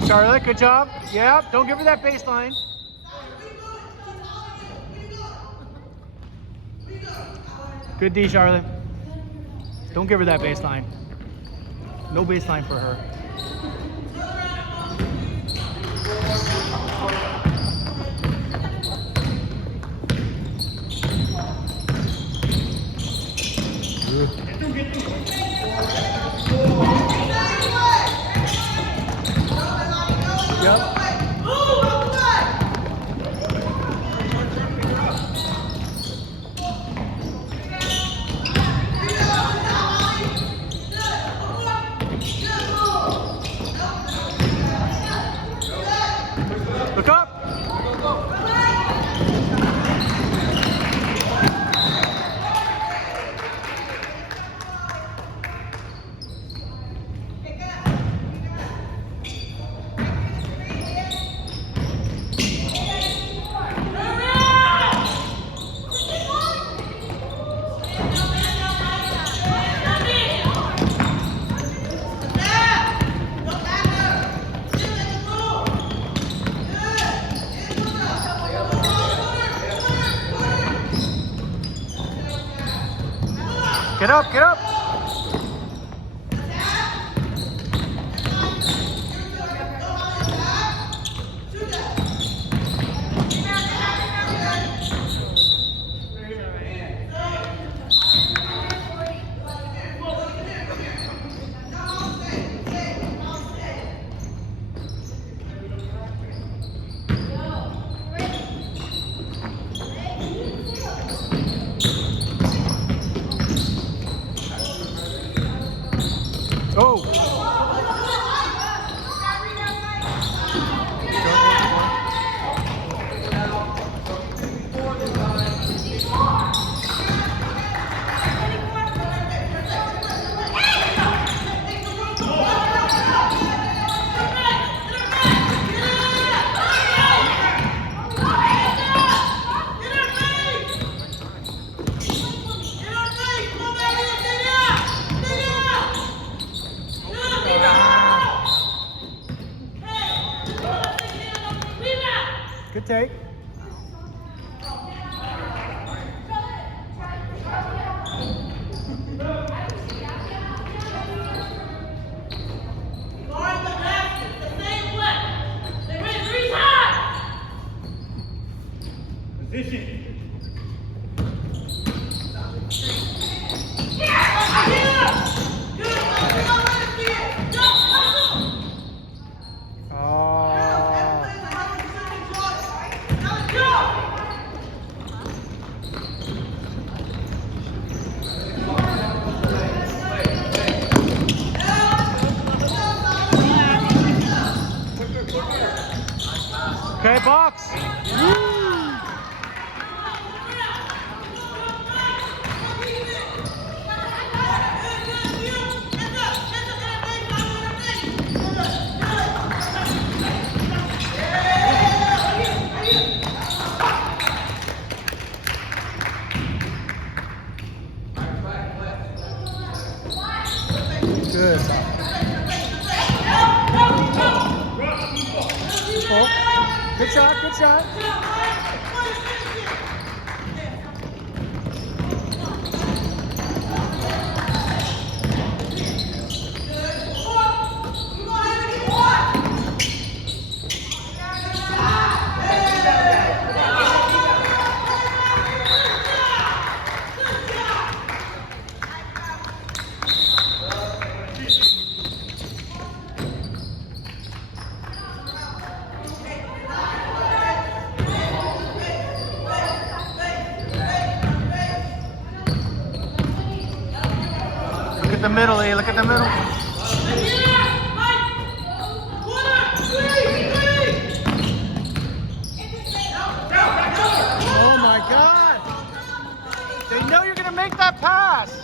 job, Charlotte. Good job. Yeah, don't give her that baseline. Good D, Charlotte. Don't give her that baseline. No baseline for her. Yep. Look up. Get up, get up. Oh. Good take. Position. Okay, box. Good. Oh, good shot, good shot. Look at the middle, eh? Look at the middle. Oh my God! They know you're gonna make that pass.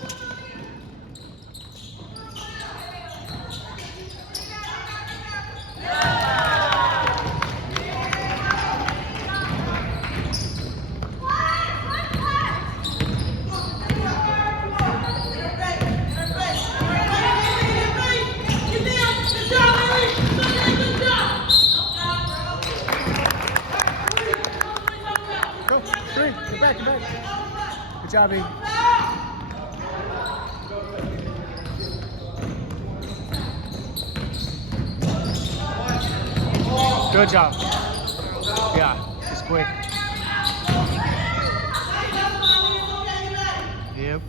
Good job, baby. Good job. Yeah, she's quick. Yep.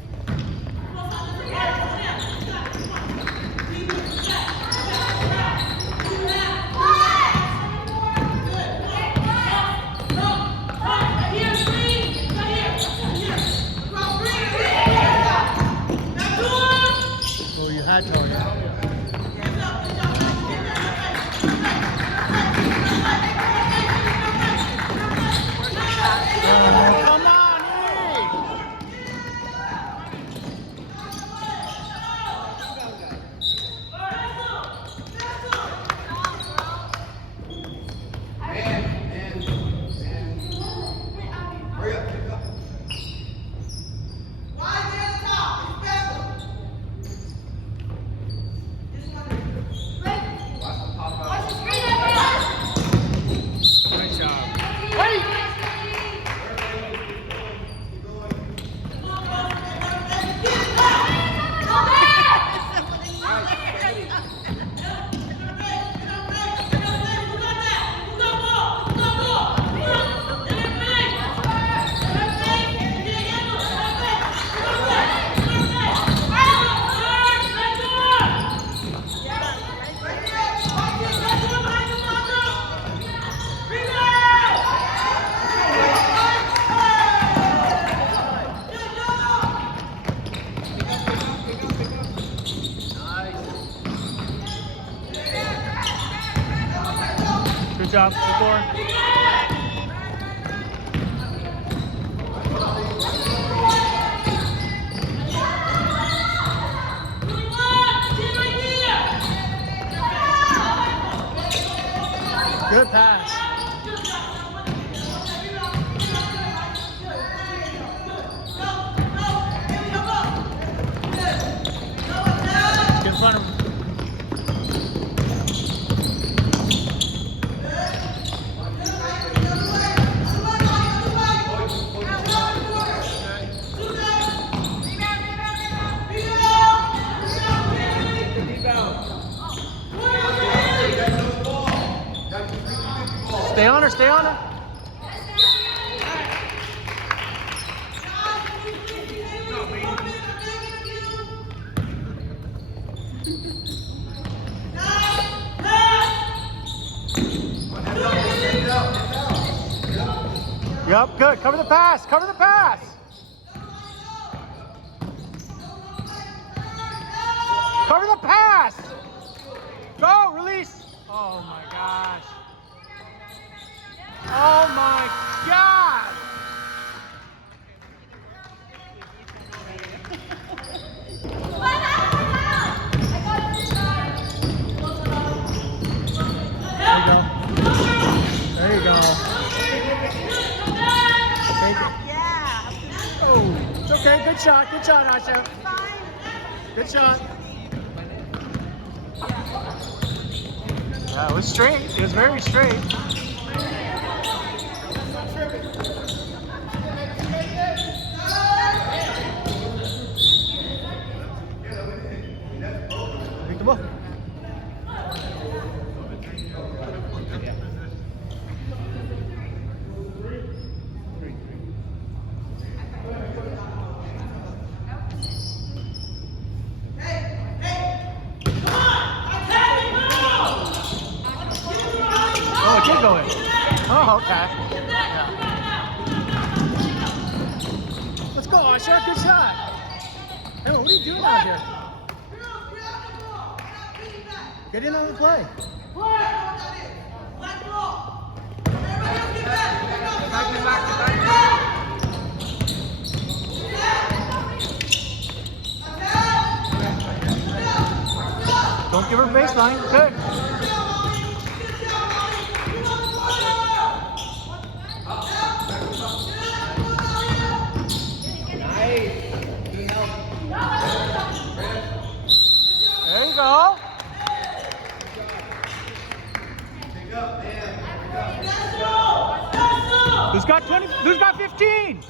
Well, you had to. Yeah. Come on, Good job. Wait! Good job. Good board. Good pass. Get in front of him. Stay on her, stay on her. Yep, good. Cover the pass, cover the pass. Cover the pass. Go, release. Oh my gosh. Oh my God! There you go. Take it. Yeah. Oh, it's okay. Good shot. Good shot, Asha. Good shot. Yeah, it was straight. It was very straight. Take the ball. Oh, it did go in. Oh, okay. Yeah. Let's go, Asha. Good shot. Hey, what are you doing out here? Get in on the play. Don't give her baseline. Good. There you go. Who's got 20? Who's got 15?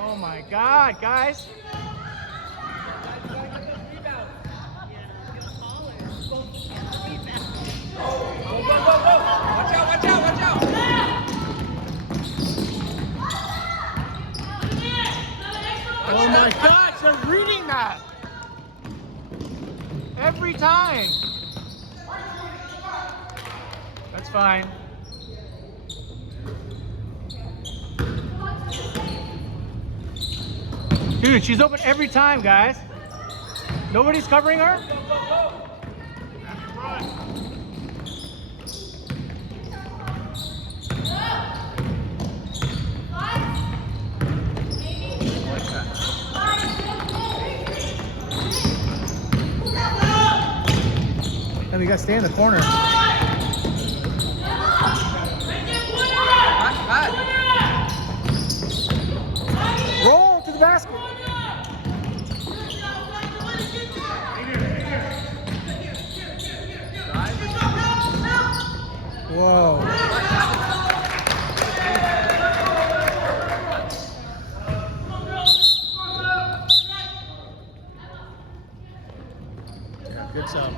Oh my God. God, guys. Oh my gosh, they're reading that. Every time. That's fine. Dude, she's open every time, guys. Nobody's covering her? And we got to stay in the corner. Roll to the basket. Whoa. Yeah, good sub.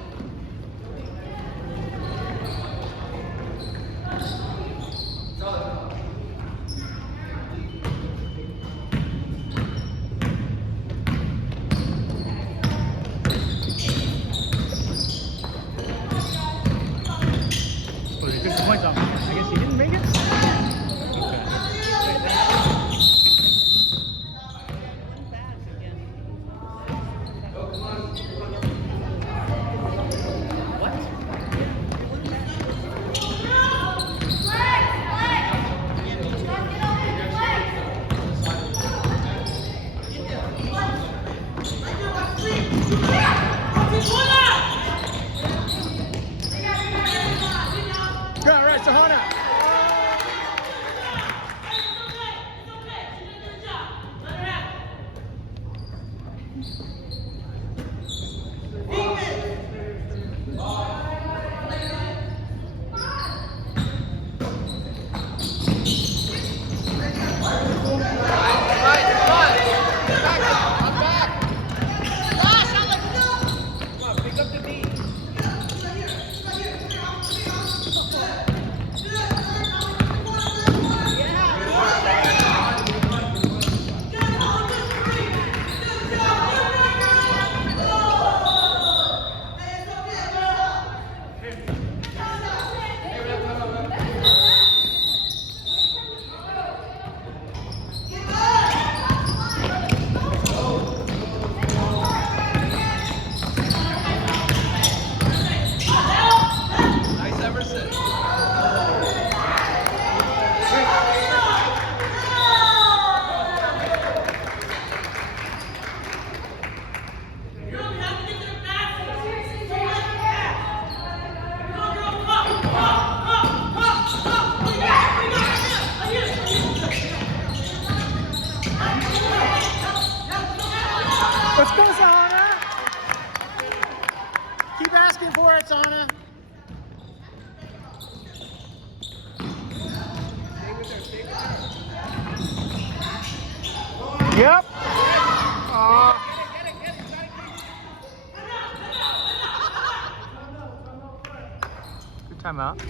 Points off. I guess he didn't make it? Let's go, Sahana. Keep asking for it, Sahana. Yep. Good timeout.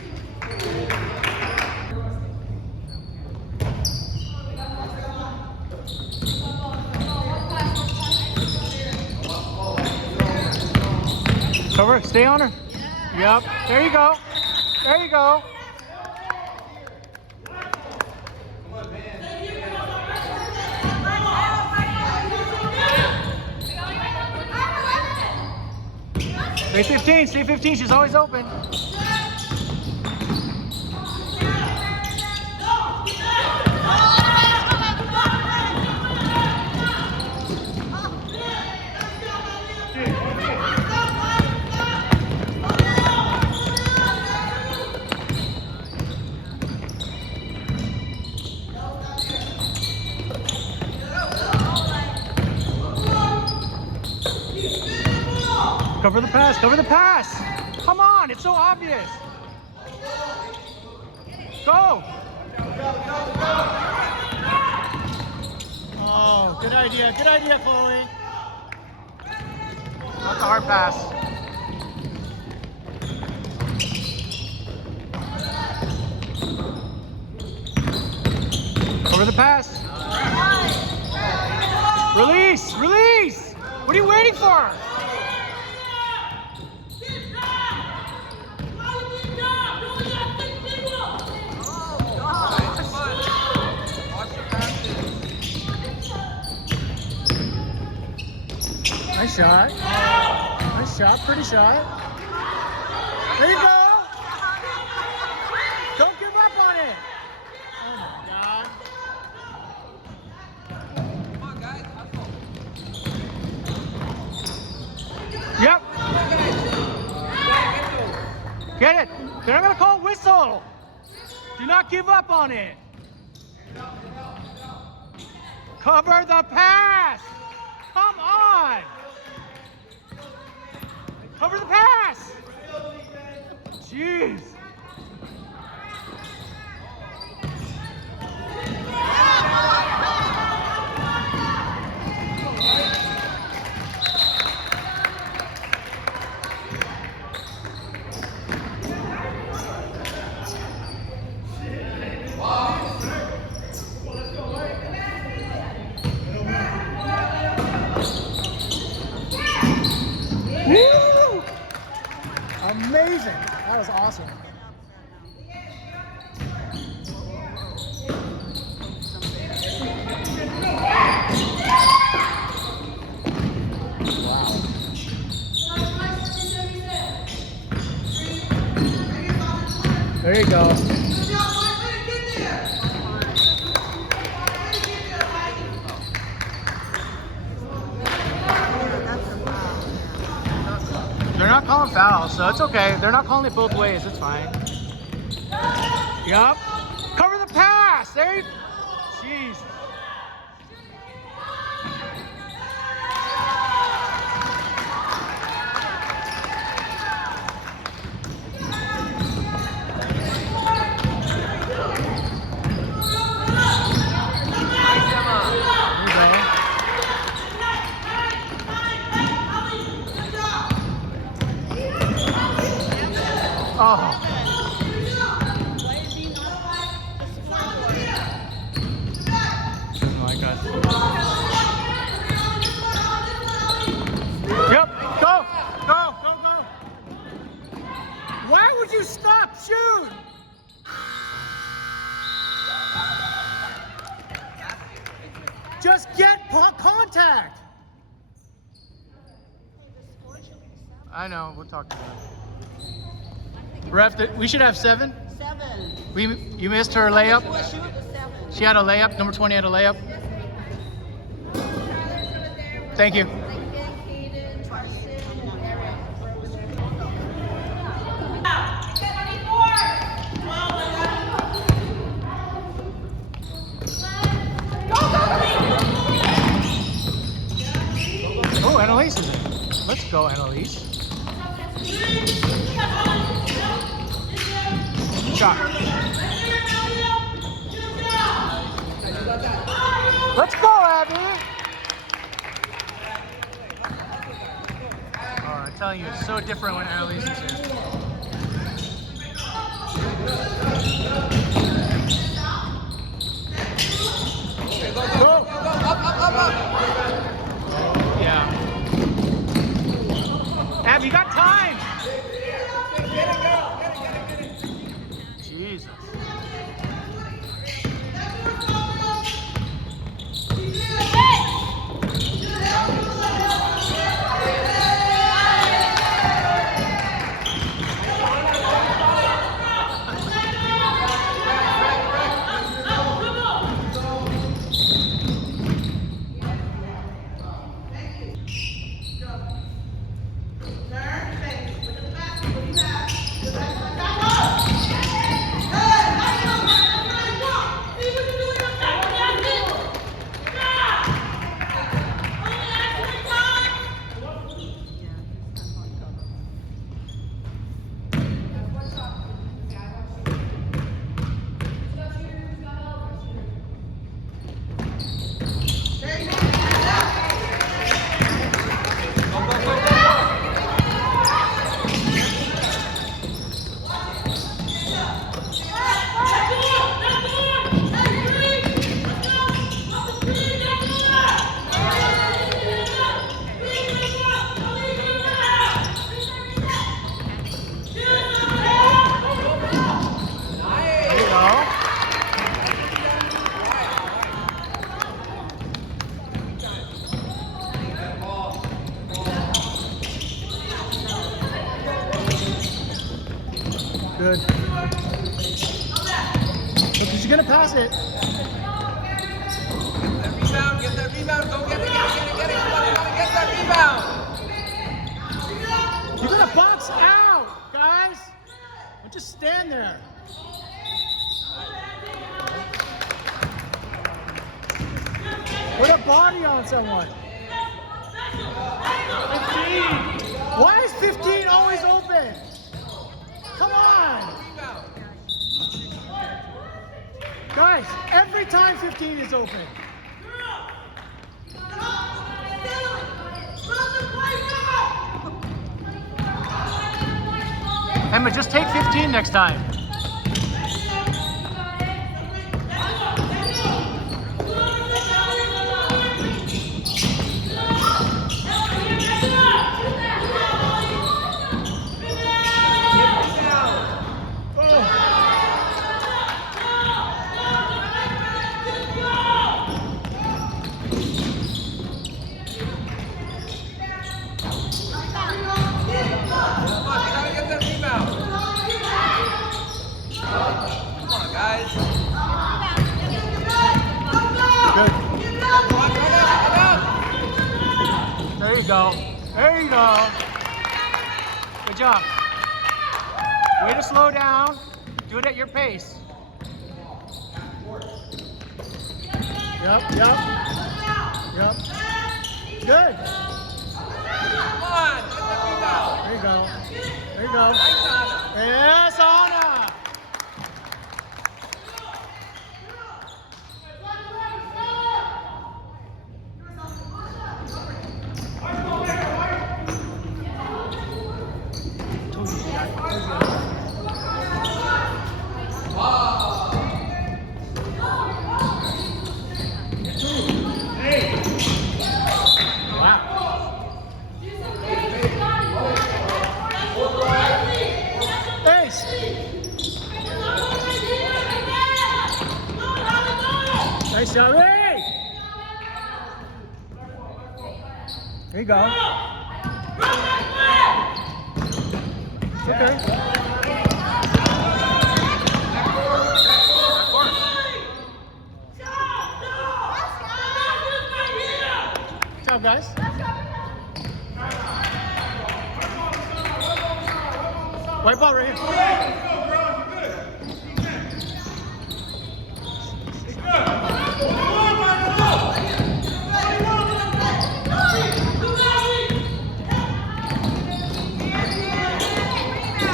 Cover, stay on her. Yep. There you go. There you go. Stay 15, stay 15, she's always open. Cover the pass, cover the pass. Come on, it's so obvious. Go. Oh. Oh, good idea, Chloe. That's a hard pass. Over the pass. Release, release. What are you waiting for? Nice shot. Nice shot. Pretty shot. There you go. Don't give up on it. Oh my God. Come on, guys. Yep. Get it. They're not going to call whistle. Do not give up on it. Cover the pass. Come on. Cover the pass! Jeez! Woo! Amazing! That was awesome. Wow. There you go. They're not calling fouls, so it's okay. They're not calling it both ways. It's fine. Yup. Cover the pass. There you. Jeez. Oh. Oh my God. Yep. Go. Go. Go. Go. Why would you stop? Shoot. Just get contact. I know. We'll talk about it. Ref, we should have 7. 7. You missed her layup. Shoot the 7. She had a layup. Number 20 had a layup. Thank you. Oh, Annalise is in. Let's go, Annalise. Shot. Let's go, Abby. Oh, I'm telling you, it's so different when Annalise is here. Go. Up. Yeah. Abby, you got time. Get it. Jesus. Good. Look, he's gonna pass it. Get that rebound, go get it. Come on, you gotta get that rebound. You're gonna box out, guys. Don't just stand there. Put a body on someone. 15. Why is 15 always open? Come on. Guys, every time 15 is open. Emma, just take 15 next time. There you go. There you go. Good job. Way to slow down. Do it at your pace. Yep. Good. Come on, get that rebound. There you go. There you go. Nice, Anna. Yes, Anna. Nice job, hey! There you go. Okay. Good job, guys. White ball right here.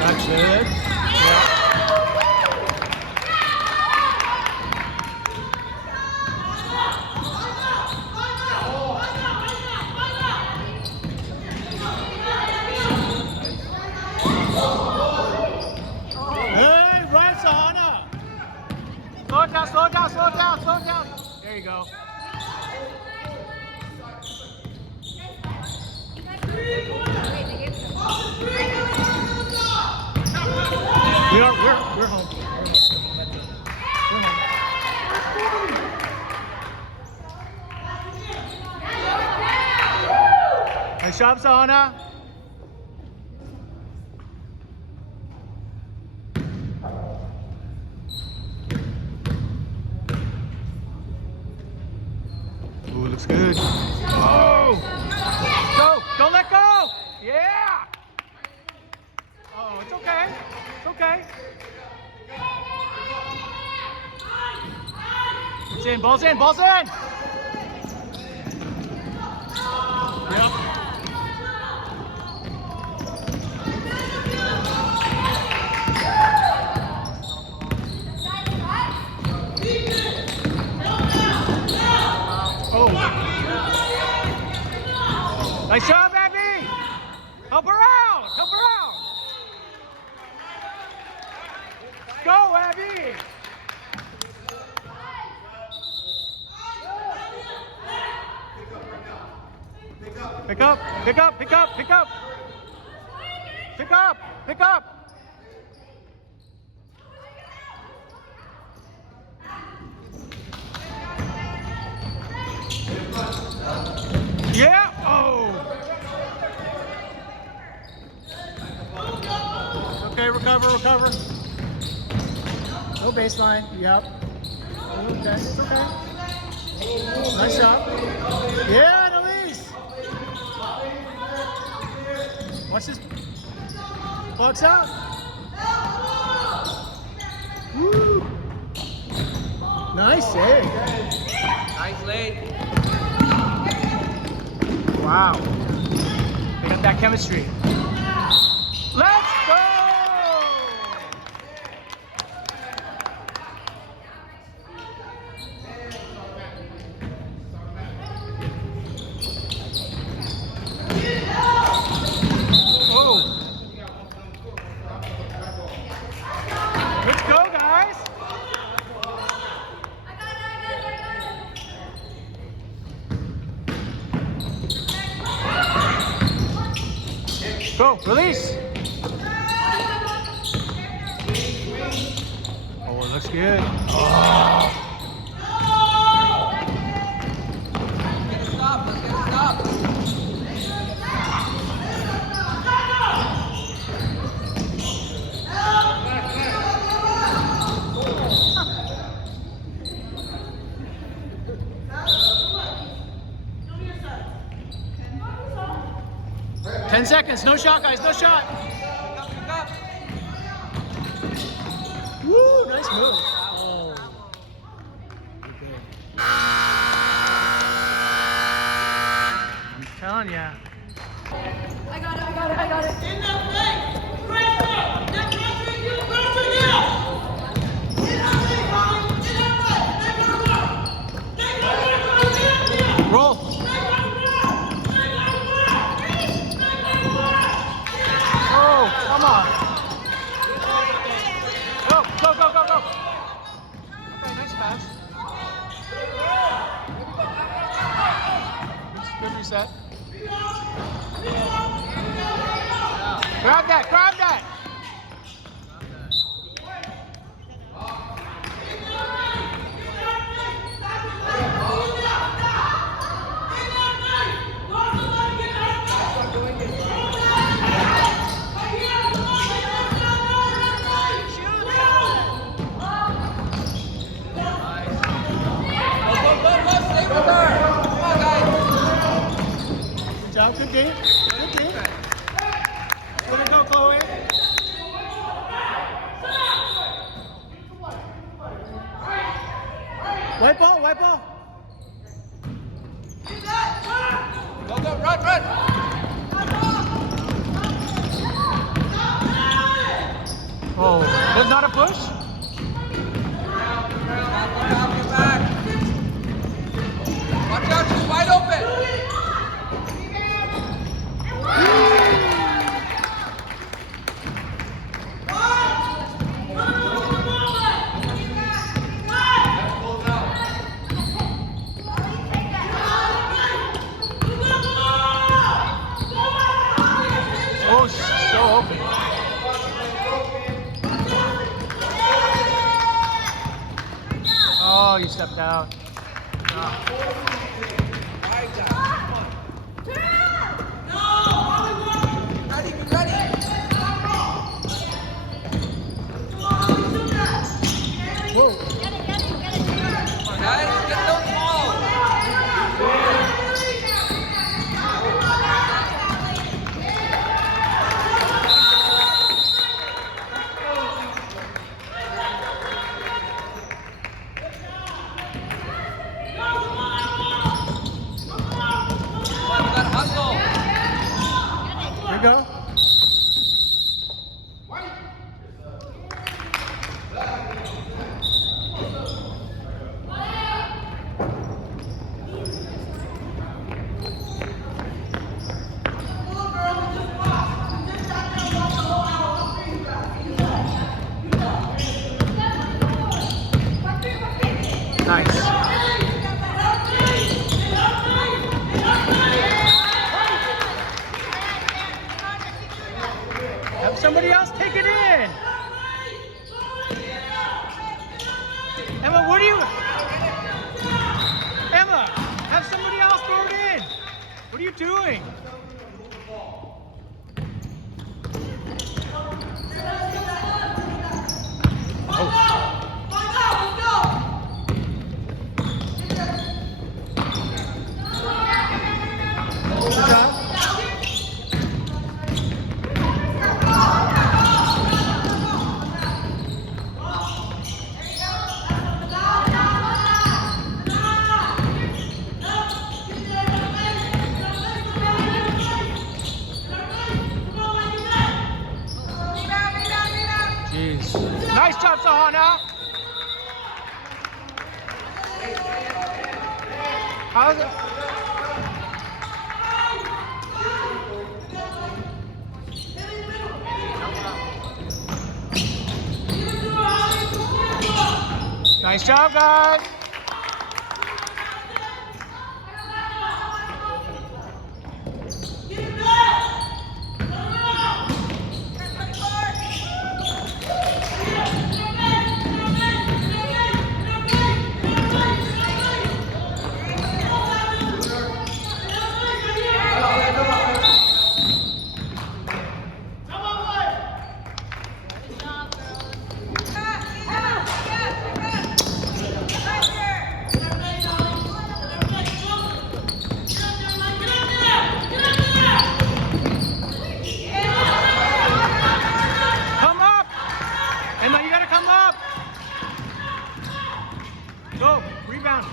That's good. Hey, right, Sahana. Slow it down, slow it down, slow it down, slow it down. There you go. We're home. We're home. Nice job, Sahana. Ooh, looks good. Oh! Go! Don't let go! Yeah! Oh, it's okay. It's okay. It's in, ball's in, ball's in! Yep. Oh. Nice job, Abby! Help her out! Help her out! Go, Abby! Pick up, pick up, pick up, pick up! Pick up, pick up! Yeah! Oh! Okay, recover, recover. No baseline. Yep. Okay. It's okay. Nice shot. Yeah, Annalise. Watch this. Box out. Woo. Nice save. Nice lead. Wow. They got that chemistry. Let's go! Oh. Let's go, guys. Go, release. Oh, it looks good. Oh. Get a stop. Let's get a stop. 10 seconds. No shot, guys. No shot. Pick up. Woo, nice move. Oh. I'm telling ya. I got it. In the play! Pressure! They're pressuring you! Pressure you! In that play, Colin! In that play! They're gonna work! They're gonna work! They're gonna work! Roll. They're gonna work! They're gonna work! They're gonna work! Oh, come on. Go. Okay, nice pass. Good reset. Grab that. Go. Stay with her. Come on, guys. Good job, good game. Let it go, Chloe. White ball. Go. Run. Oh, was not a push? Get back. Watch out, she's wide open. Oh, so open. Oh, you stepped out. Be ready. Whoa. Come on, guys. Get those balls. Come on, we gotta hustle. Here you go. Nice. Have somebody else take it in. Emma, what are you? Emma, have somebody else throw it in. What are you doing? Oh. job, Sahana. How's it? Nice job, guys. Come up. Emma, you gotta come up. Go, rebound.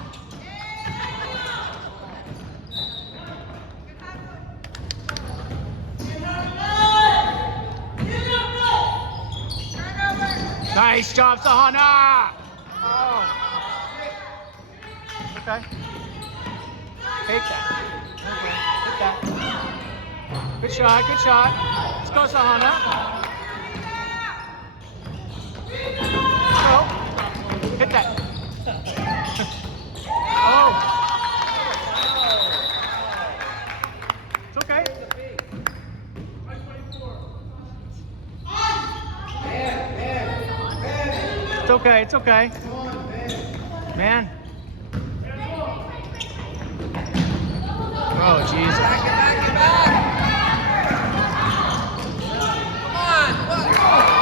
Nice job, Sahana. Oh. Okay. Take that. Okay. Take that. Good shot. Good shot. Let's go, Sahana. Go. Hit that. Oh. It's okay. It's okay. It's okay. Man. Oh, jeez. Get back, get back. Come on.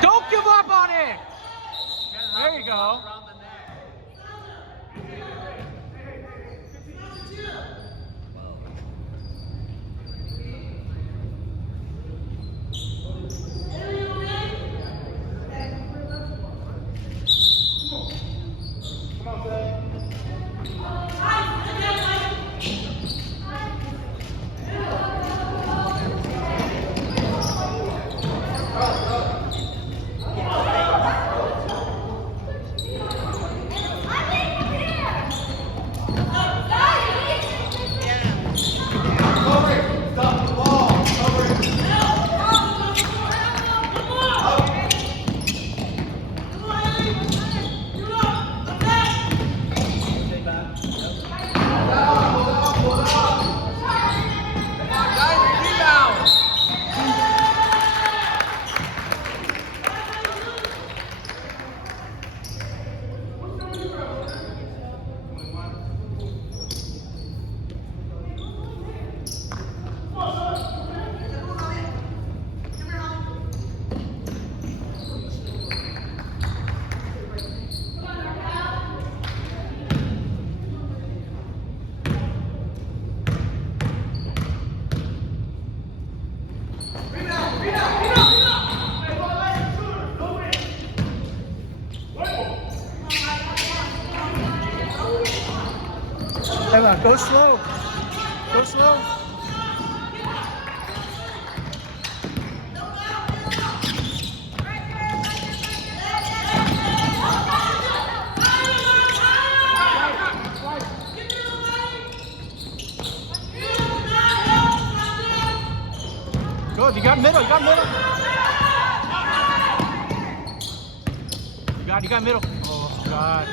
Don't give up on it. There you go. Emma, go slow. Go slow. Good, you got middle, you got middle. You got middle. Oh, God.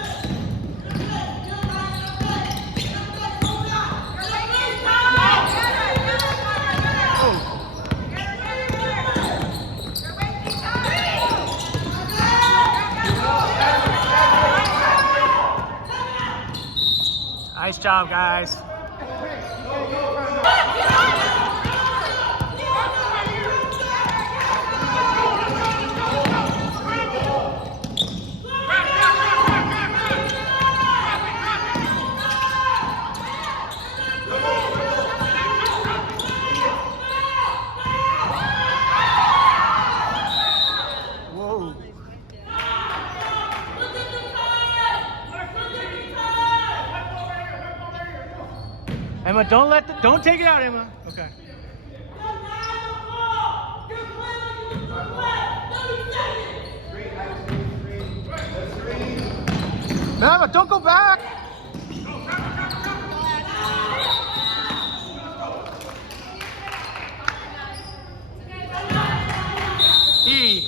Nice job, guys. Whoa. Emma, don't take it out, Emma. Okay. Emma, don't go back. E.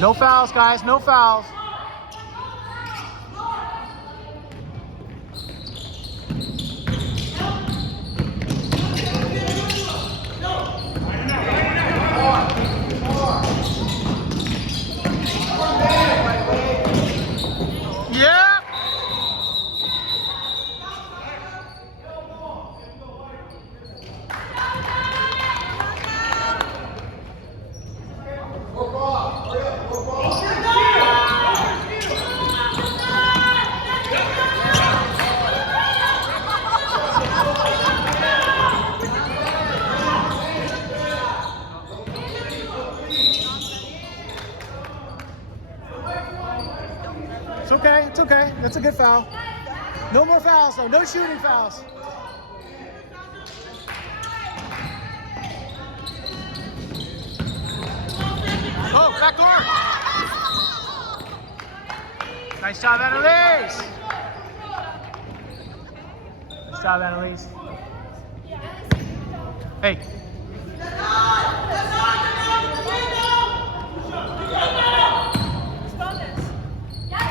No fouls, guys. No fouls. Yeah. It's okay. It's okay. That's a good foul. No more fouls, though. No shooting fouls. Oh, back door. Nice job, Annalise. Nice job, Annalise. Hey.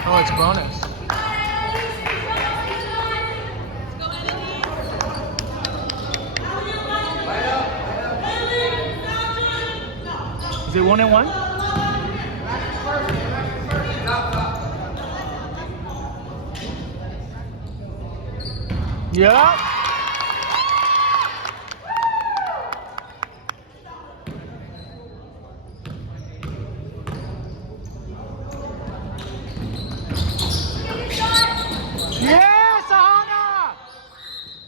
Oh, it's bonus. Is it 1-1? Yep. Yes, Ahana!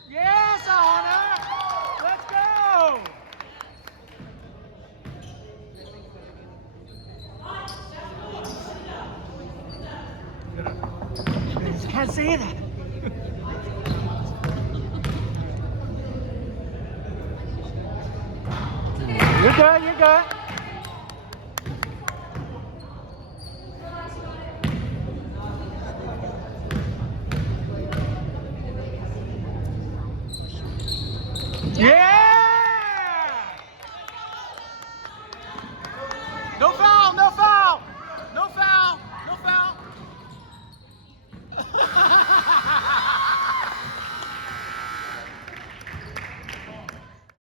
Yes, Ahana! Let's go! You can't say that. You're good, you're good. Yeah!